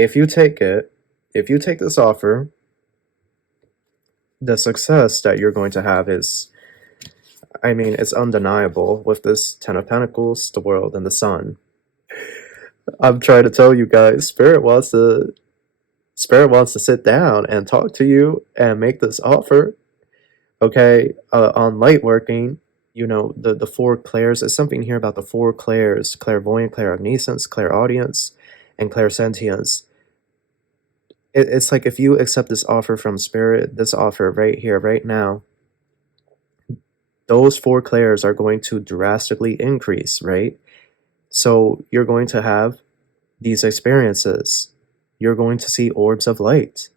if you take it, if you take this offer, the success that you're going to have is, I mean, it's undeniable with this Ten of Pentacles, the World, and the Sun. I'm trying to tell you guys, Spirit wants to sit down and talk to you and make this offer. Okay, on light working, you know, the four clairs. There's something here about the four clairs: clairvoyant, clairognoscence, clairaudience, and clairsentience. It's like if you accept this offer from Spirit, this offer right here, right now, those four clairs are going to drastically increase, right? So you're going to have these experiences. You're going to see orbs of light.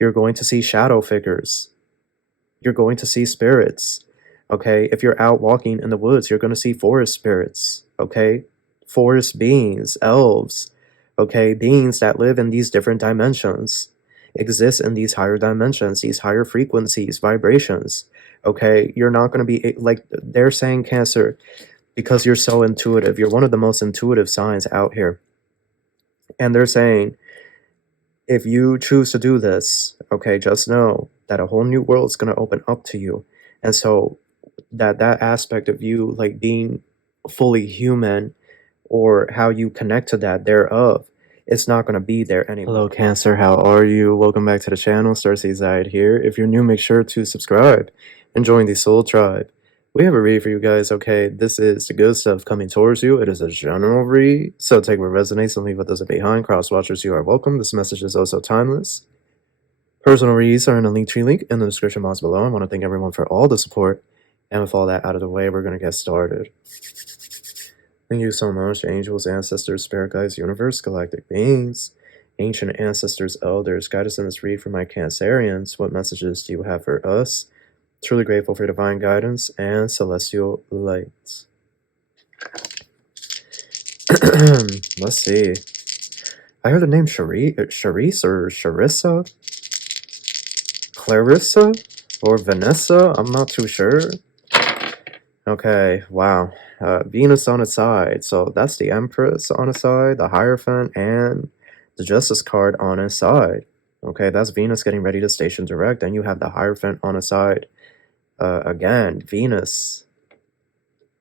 You're going to see shadow figures. You're going to see spirits. Okay, if you're out walking in the woods, you're going to see forest spirits. Okay, forest beings, elves. Okay, beings that live in these different dimensions, exist in these higher dimensions, these higher frequencies, vibrations. Okay, you're not going to be like they're saying, Cancer, because you're so intuitive. You're one of the most intuitive signs out here. And they're saying, if you choose to do this, okay, just know that a whole new world is going to open up to you. And so that aspect of you like being fully human, or how you connect to that thereof, it's not going to be there anymore. Hello, Cancer. How are you? Welcome back to the channel. Starseed Zayed here. If you're new, make sure to subscribe and join the Soul Tribe. We have a read for you guys, okay? This is the good stuff coming towards you. It is a general read, so take what resonates and leave what doesn't behind. Cross-watchers, you are welcome. This message is also timeless. Personal reads are in the Linktree link in the description box below. I want to thank everyone for all the support. And with all that out of the way, we're going to get started. Thank you so much, angels, ancestors, spirit guides, universe, galactic beings, ancient ancestors, elders. Guide us in this read for my Cancerians. What messages do you have for us? Truly grateful for divine guidance and celestial light. Let's see. I heard the name Charisse or Charissa? Clarissa? Or Vanessa? I'm not too sure. Okay, wow. Venus on its side. So that's the Empress on its side, the Hierophant, and the Justice card on its side. Okay, that's Venus getting ready to station direct. Then you have the Hierophant on its side. Again, Venus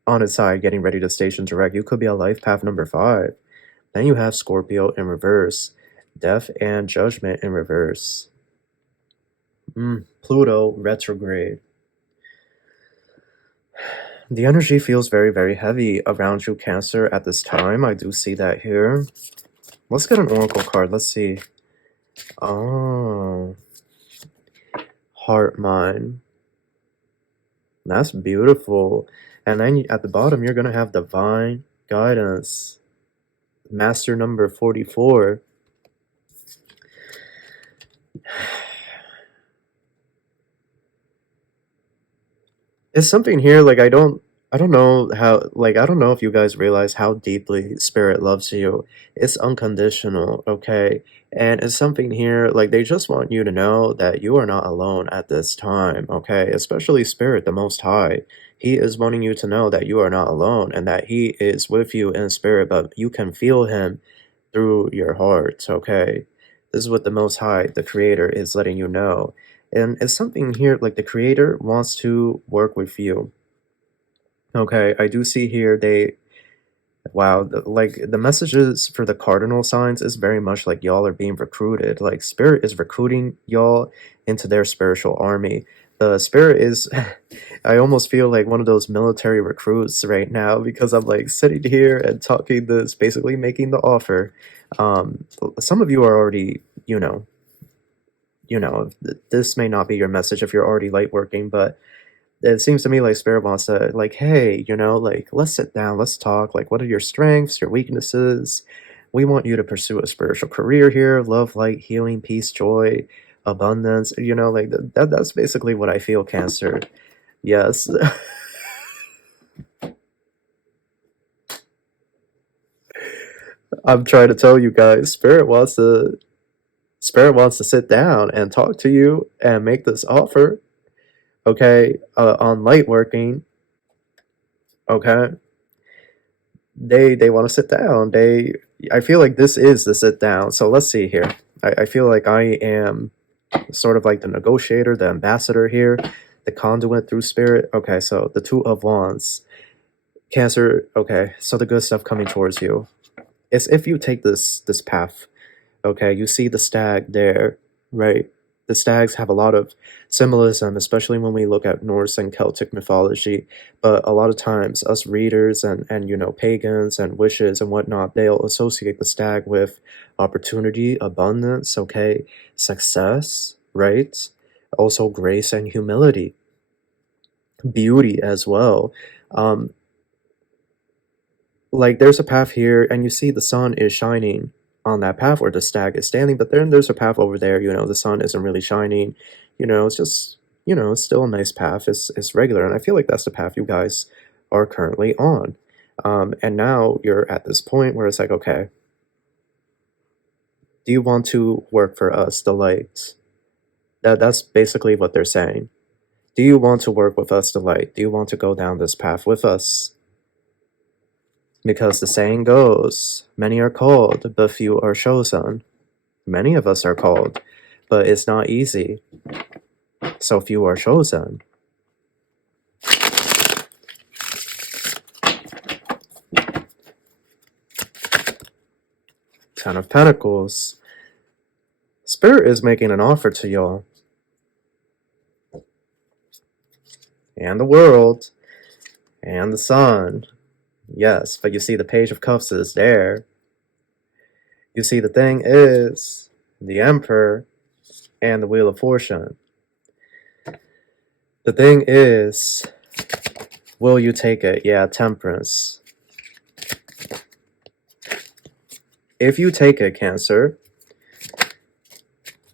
on its side getting ready to station direct. You could be a life path number 5. Then you have Scorpio in reverse. Death and Judgment in reverse. Pluto retrograde. The energy feels very, very heavy around you, Cancer, at this time. I do see that here. Let's get an oracle card. Let's see. Oh. Heart Mind. That's beautiful. And then at the bottom, you're going to have Divine Guidance. Master number 44. It's something here, like, I don't know how, like, I don't know if you guys realize how deeply Spirit loves you. It's unconditional, okay? And it's something here, like, they just want you to know that you are not alone at this time, okay? Especially Spirit, the Most High. He is wanting you to know that you are not alone and that He is with you in spirit, but you can feel Him through your heart, okay? This is what the Most High, the Creator, is letting you know. And it's something here, like the Creator wants to work with you. Okay, I do see here wow, like the messages for the cardinal signs is very much like y'all are being recruited. Like Spirit is recruiting y'all into their spiritual army. The Spirit is, I almost feel like one of those military recruits right now, because I'm like sitting here and talking this, basically making the offer. Some of you are already, you know, this may not be your message if you're already light working, but it seems to me like Spirit wants to, like, hey, you know, like, let's sit down, let's talk. Like, what are your strengths, your weaknesses? We want you to pursue a spiritual career here, love, light, healing, peace, joy, abundance. You know, like, that's basically what I feel, Cancer. Yes. I'm trying to tell you guys, Spirit wants to sit down and talk to you and make this offer. Okay, on light working. Okay, they want to sit down. I feel like this is the sit down. So let's see here. I feel like I am sort of like the negotiator, the ambassador here, the conduit through spirit. Okay, so the Two of Wands. Cancer, okay, so the good stuff coming towards you. It's if you take this path, okay, you see the stag there, right? The stags have a lot of symbolism, especially when we look at Norse and Celtic mythology. But a lot of times, us readers and you know, pagans and wishes and whatnot, they'll associate the stag with opportunity, abundance, okay, success, right? Also grace and humility, beauty as well. Um, like there's a path here, and you see the sun is shining on that path where the stag is standing, but then there's a path over there, you know, the sun isn't really shining, you know, it's just, you know, it's still a nice path, it's regular, and I feel like that's the path you guys are currently on. And now you're at this point where it's like, okay, do you want to work for us, the light? That's basically what they're saying. Do you want to work with us, the light? Do you want to go down this path with us? Because the saying goes, many are called, but few are chosen. Many of us are called, but it's not easy. So few are chosen. Ten of Pentacles. Spirit is making an offer to y'all. And the world. And the sun. Yes, but you see the Page of Cups is there. You see the thing is the Emperor and the Wheel of Fortune. The thing is, will you take it? Yeah, Temperance. If you take it, Cancer,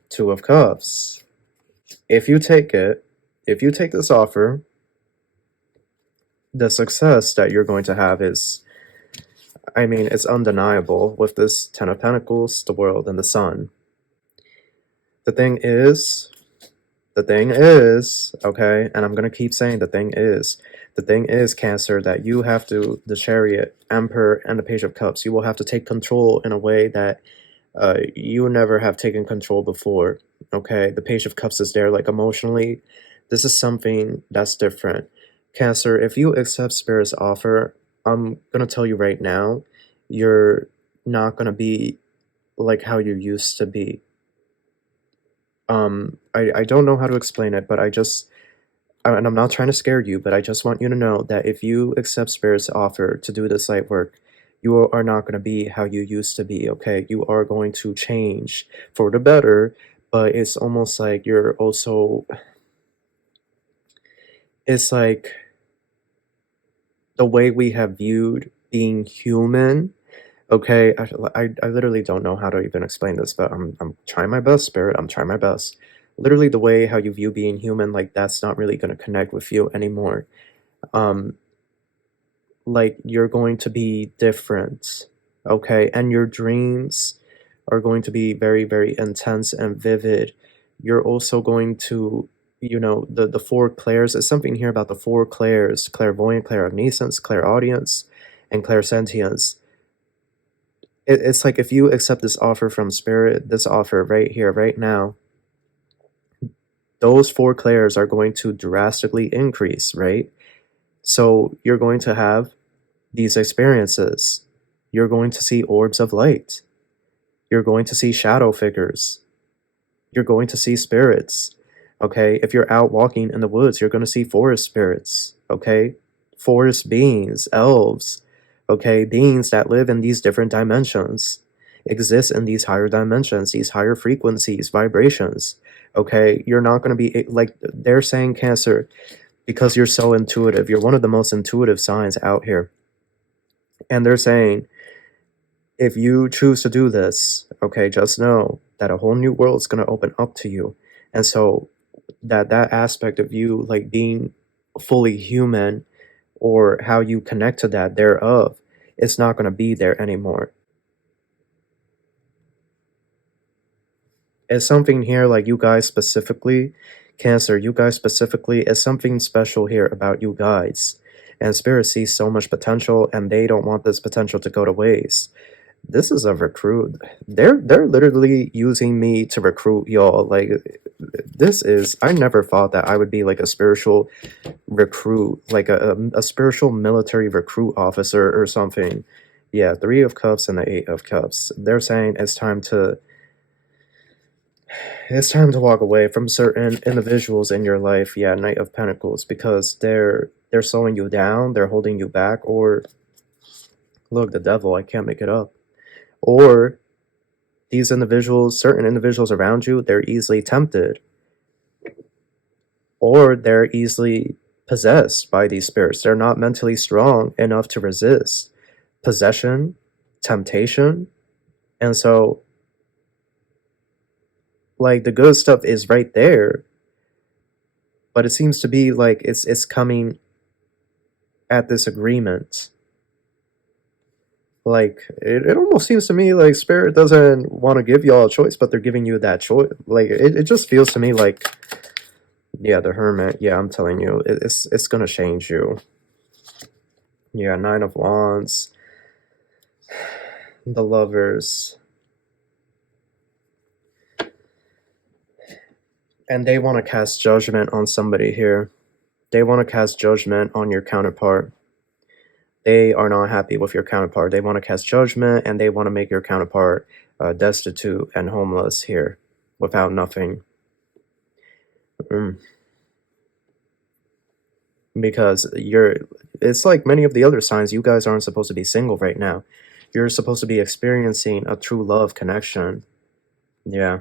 Two of Cups. If you take it, if you take this offer, the success that you're going to have is, I mean, it's undeniable with this Ten of Pentacles, the world, and the sun. The thing is, okay, and I'm going to keep saying the thing is, Cancer, that you have to, the Chariot, Emperor, and the Page of Cups, you will have to take control in a way that you never have taken control before, okay? The Page of Cups is there, like emotionally, this is something that's different. Cancer, if you accept Spirit's offer, I'm going to tell you right now, you're not going to be like how you used to be. I don't know how to explain it, but and I'm not trying to scare you, but I just want you to know that if you accept Spirit's offer to do this light work, you are not going to be how you used to be, okay? You are going to change for the better, but it's almost like you're also, it's like the way we have viewed being human, okay? I literally don't know how to even explain this, but I'm trying my best, Spirit. I'm trying my best. Literally the way how you view being human, like that's not really going to connect with you anymore. Like you're going to be different, okay? And your dreams are going to be very, very intense and vivid. You're also going to, you know, the four clairs. There's something here about the four clairs: clairvoyant, clairognoscence, clairaudience, and clairsentience. It's like if you accept this offer from Spirit, this offer right here, right now, those four clairs are going to drastically increase, right? So you're going to have these experiences. You're going to see orbs of light. You're going to see shadow figures. You're going to see spirits. Okay, if you're out walking in the woods, you're going to see forest spirits. Okay, forest beings, elves. Okay, beings that live in these different dimensions, exist in these higher dimensions, these higher frequencies, vibrations. Okay, you're not going to be like they're saying, Cancer, because you're so intuitive. You're one of the most intuitive signs out here. And they're saying, if you choose to do this, okay, just know that a whole new world is going to open up to you. And so that aspect of you, like being fully human, or how you connect to that thereof, it's not going to be there anymore. It's something here like you guys specifically, Cancer, you guys specifically, is something special here about you guys. And Spirit sees so much potential, and they don't want this potential to go to waste. This is a recruit. They're literally using me to recruit y'all. Like, this is, I never thought that I would be like a spiritual recruit, like a spiritual military recruit officer or something. Yeah, Three of Cups and the Eight of Cups. They're saying it's time to walk away from certain individuals in your life. Yeah, Knight of Pentacles, because they're slowing you down, they're holding you back, or look, the devil, I can't make it up. Or these individuals, certain individuals around you, they're easily tempted, or they're easily possessed by these spirits. They're not mentally strong enough to resist possession, temptation. And so, like, the good stuff is right there, but it seems to be like it's coming at this agreement. Like, it almost seems to me like Spirit doesn't want to give y'all a choice, but they're giving you that choice. Like, it just feels to me like, yeah, the Hermit, yeah, I'm telling you, it's gonna change you. Yeah, Nine of Wands, the Lovers. And they want to cast judgment on somebody here. They want to cast judgment on your counterpart. They are not happy with your counterpart. They want to cast judgment, and they want to make your counterpart destitute and homeless here without nothing. Because it's like many of the other signs, you guys aren't supposed to be single right now. You're supposed to be experiencing a true love connection. Yeah.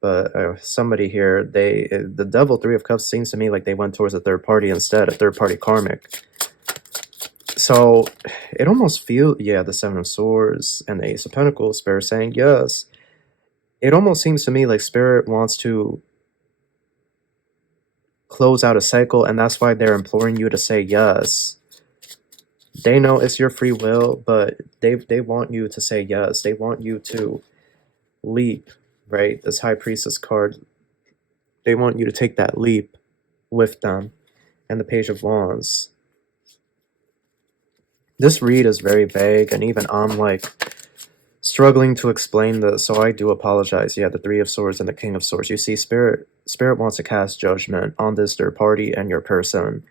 But somebody here, the Devil, Three of Cups, seems to me like they went towards a third party instead, a third party karmic. So it almost feels, yeah, the Seven of Swords and the Ace of Pentacles, Spirit saying yes. It almost seems to me like Spirit wants to close out a cycle, and that's why they're imploring you to say yes. They know it's your free will, but they want you to say yes. They want you to leap, right? This High Priestess card, they want you to take that leap with them. And the Page of Wands. This read is very vague, and even I'm like struggling to explain this, so I do apologize. Yeah, the Three of Swords and the King of Swords. You see, Spirit wants to cast judgment on this third party and your person.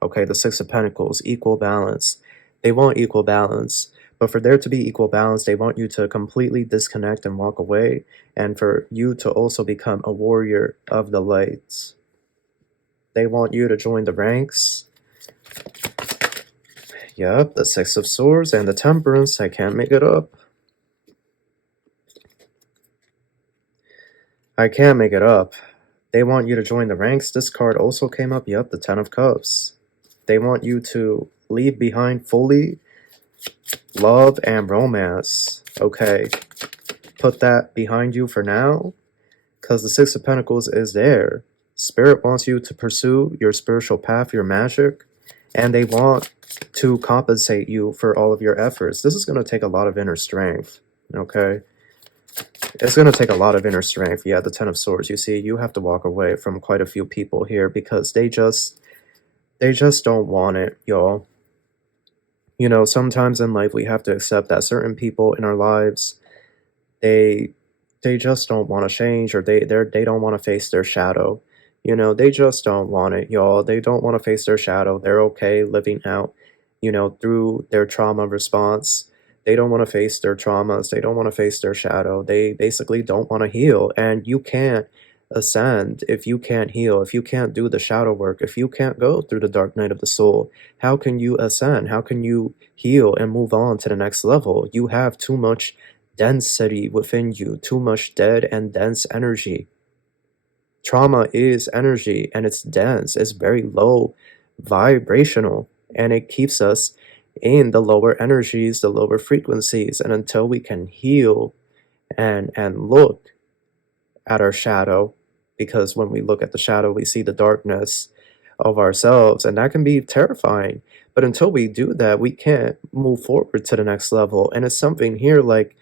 Okay, the Six of Pentacles, equal balance. They want equal balance, but for there to be equal balance, they want you to completely disconnect and walk away, and for you to also become a warrior of the lights. They want you to join the ranks. Yep, the Six of Swords and the Temperance. I can't make it up. I can't make it up. They want you to join the ranks. This card also came up. Yep, the Ten of Cups. They want you to leave behind fully love and romance. Okay, put that behind you for now, because the Six of Pentacles is there. Spirit wants you to pursue your spiritual path, your magic, and they want to compensate you for all of your efforts. This is going to take a lot of inner strength, okay? It's going to take a lot of inner strength. Yeah, the Ten of Swords. You see, you have to walk away from quite a few people here because they just don't want it, y'all. You know, sometimes in life we have to accept that certain people in our lives, they just don't want to change, or they don't want to face their shadow. You know, they just don't want it, y'all. They don't want to face their shadow. They're okay living out, you know, through their trauma response. They don't want to face their traumas. They don't want to face their shadow. They basically don't want to heal. And you can't ascend if you can't heal, if you can't do the shadow work, if you can't go through the dark night of the soul. How can you ascend? How can you heal and move on to the next level? You have too much density within you, too much dead and dense energy. Trauma is energy, and it's dense, it's very low vibrational, and it keeps us in the lower energies, the lower frequencies. And until we can heal and look at our shadow, because when we look at the shadow, we see the darkness of ourselves, and that can be terrifying. But until we do that, we can't move forward to the next level. And it's something here like,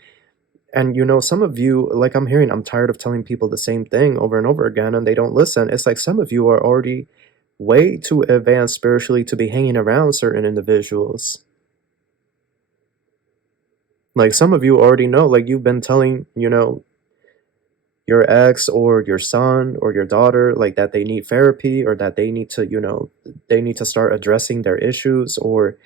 and you know, some of you, like I'm tired of telling people the same thing over and over again, and they don't listen. It's like some of you are already way too advanced spiritually to be hanging around certain individuals. Like, some of you already know, like, you've been telling, you know, your ex or your son or your daughter, like, that they need therapy, or that they need to, you know, they need to start addressing their issues, or,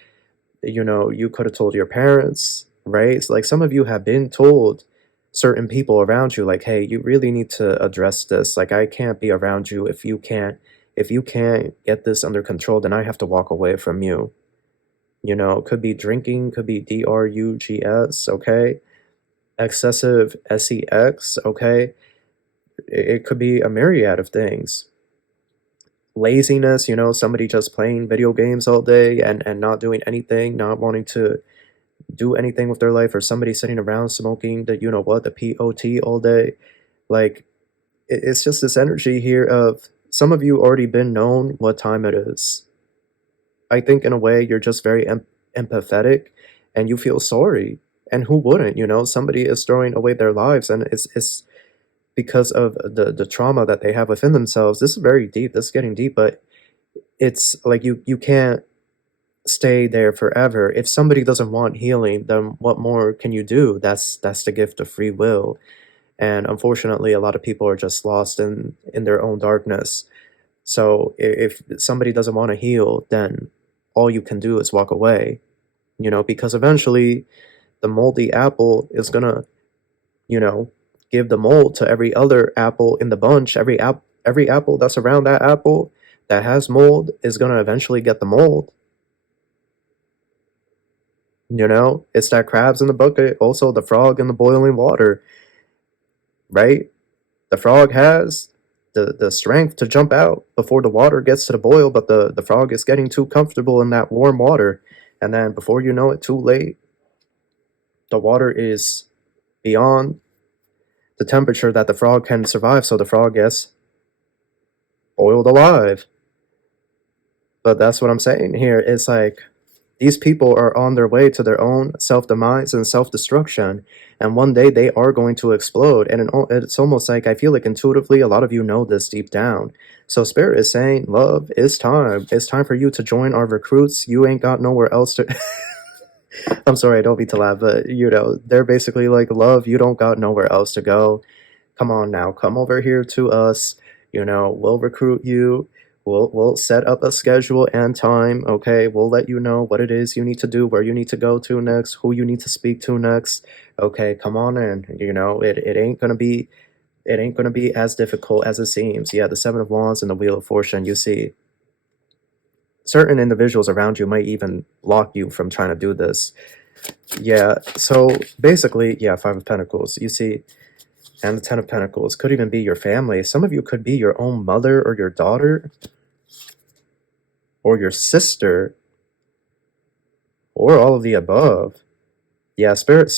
you know, you could have told your parents, right? It's like, some of you have been told, certain people around you, like, hey, you really need to address this. Like, I can't be around you if you can't get this under control, then I have to walk away from you. You know, could be drinking, could be drugs, okay? Excessive sex, okay? It could be a myriad of things. Laziness, you know, somebody just playing video games all day and not doing anything, not wanting to do anything with their life, or somebody sitting around smoking the, you know what, the pot all day. Like, it's just this energy here of, some of you already been known what time it is. I think in a way you're just very empathetic, and you feel sorry. And who wouldn't, you know? Somebody is throwing away their lives, and it's because of the trauma that they have within themselves. This is very deep. This is getting deep, but it's like, you can't stay there forever. If somebody doesn't want healing, then what more can you do? That's the gift of free will. And unfortunately, a lot of people are just lost in their own darkness. So if somebody doesn't want to heal, then all you can do is walk away, you know, because eventually the moldy apple is gonna, you know, give the mold to every other apple in the bunch. Every apple that's around that apple that has mold is gonna eventually get the mold. You know, it's that crabs in the bucket, also the frog in the boiling water, right? The frog has the strength to jump out before the water gets to the boil, but the frog is getting too comfortable in that warm water. And then before you know it, too late, the water is beyond the temperature that the frog can survive, so the frog gets boiled alive. But that's what I'm saying here. It's like, these people are on their way to their own self-demise and self-destruction, and one day they are going to explode. And it's almost like, I feel like intuitively a lot of you know this deep down. So Spirit is saying, love, it's time. It's time for you to join our recruits. You ain't got nowhere else to... I'm sorry, I don't mean to laugh, but, you know, they're basically like, love, you don't got nowhere else to go. Come on now, come over here to us. You know, we'll recruit you. We'll set up a schedule and time, okay? We'll let you know what it is you need to do, where you need to go to next, who you need to speak to next. Okay, come on in. You know, it ain't gonna be as difficult as it seems. Yeah, the Seven of Wands and the Wheel of Fortune, you see. Certain individuals around you might even block you from trying to do this. Yeah, so basically, yeah, Five of Pentacles, you see, and the Ten of Pentacles could even be your family. Some of you could be your own mother or your daughter or your sister or all of the above. Yeah, Spirit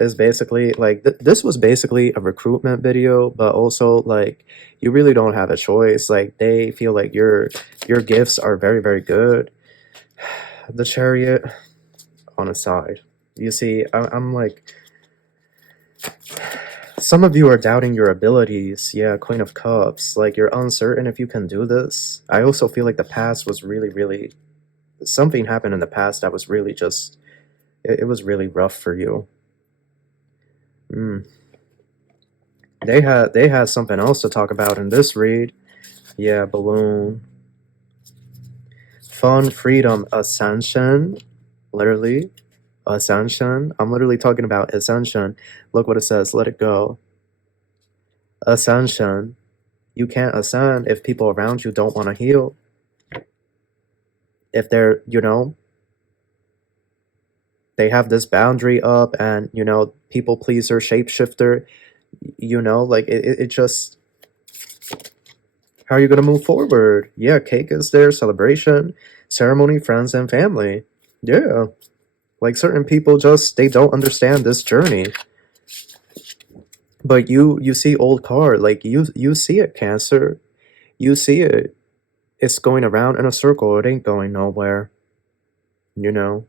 is basically like, this was basically a recruitment video, but also like, you really don't have a choice. Like, they feel like your gifts are very, very good. The Chariot on a side. You see, I'm like, some of you are doubting your abilities. Yeah, Queen of Cups. Like, you're uncertain if you can do this. I also feel like the past was really, really... something happened in the past that was really just... It was really rough for you. They had something else to talk about in this read. Yeah, Balloon. Fun, freedom, ascension. Literally. Ascension. I'm literally talking about ascension. Look what it says. Let it go. Ascension. You can't ascend if people around you don't want to heal. If they're, you know, they have this boundary up, and, you know, people pleaser, shapeshifter, you know, like, it just... how are you going to move forward? Yeah, cake is there, celebration, ceremony, friends, and family. Yeah. Like, certain people just, they don't understand this journey. But you see old card, like, you see it, Cancer. You see it. It's going around in a circle. It ain't going nowhere. You know?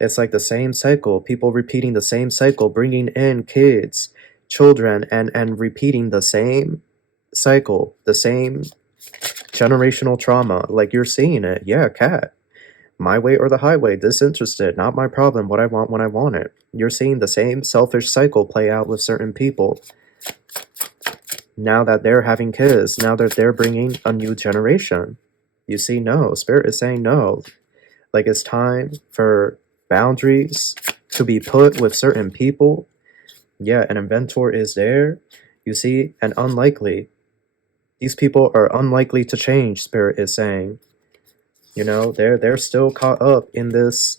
It's like the same cycle. People repeating the same cycle, bringing in kids, children, and repeating the same cycle, the same generational trauma. Like, you're seeing it. Yeah, cat. My way or the highway, disinterested, not my problem, what I want when I want it. You're seeing the same selfish cycle play out with certain people. Now that they're having kids, now that they're bringing a new generation. You see, no, Spirit is saying no. Like, it's time for boundaries to be put with certain people. Yeah, an inventor is there. You see, and unlikely. These people are unlikely to change, Spirit is saying. You know, they're still caught up in this,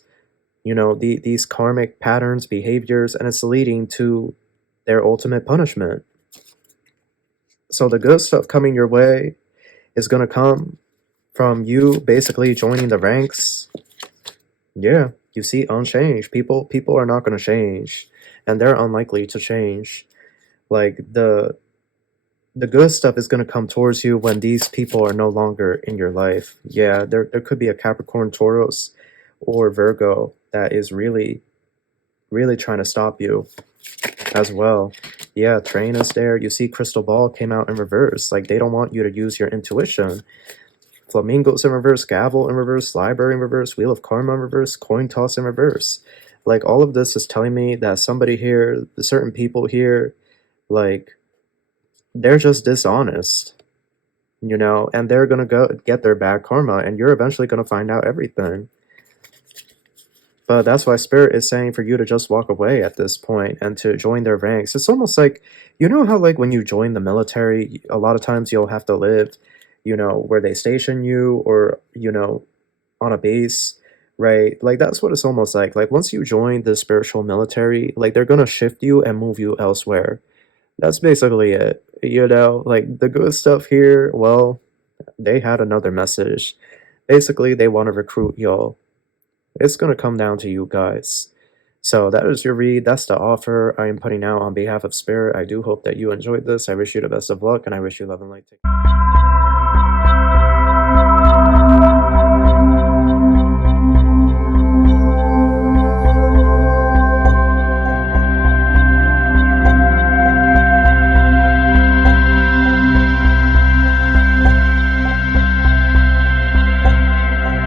you know, these karmic patterns, behaviors, and it's leading to their ultimate punishment. So the good stuff coming your way is going to come from you basically joining the ranks. Yeah, you see, unchanged. People are not going to change, and they're unlikely to change. Like, the good stuff is going to come towards you when these people are no longer in your life. Yeah, there could be a Capricorn, Taurus, or Virgo that is really, really trying to stop you as well. Yeah, Train is there. You see Crystal Ball came out in reverse. Like, they don't want you to use your intuition. Flamingos in reverse, Gavel in reverse, Library in reverse, Wheel of Karma in reverse, Coin Toss in reverse. Like, all of this is telling me that somebody here, certain people here, like, they're just dishonest, you know, and they're gonna go get their bad karma, and you're eventually gonna find out everything. But that's why Spirit is saying for you to just walk away at this point and to join their ranks. It's almost like, you know how, like, when you join the military, a lot of times you'll have to live, you know, where they station you, or, you know, on a base, right? Like, that's what it's almost like. Like, once you join the spiritual military, like, they're gonna shift you and move you elsewhere. That's basically it, you know? Like, the good stuff here, well, they had another message. Basically, they want to recruit y'all. It's going to come down to you guys. So that is your read. That's the offer I am putting out on behalf of Spirit. I do hope that you enjoyed this. I wish you the best of luck, and I wish you love and light.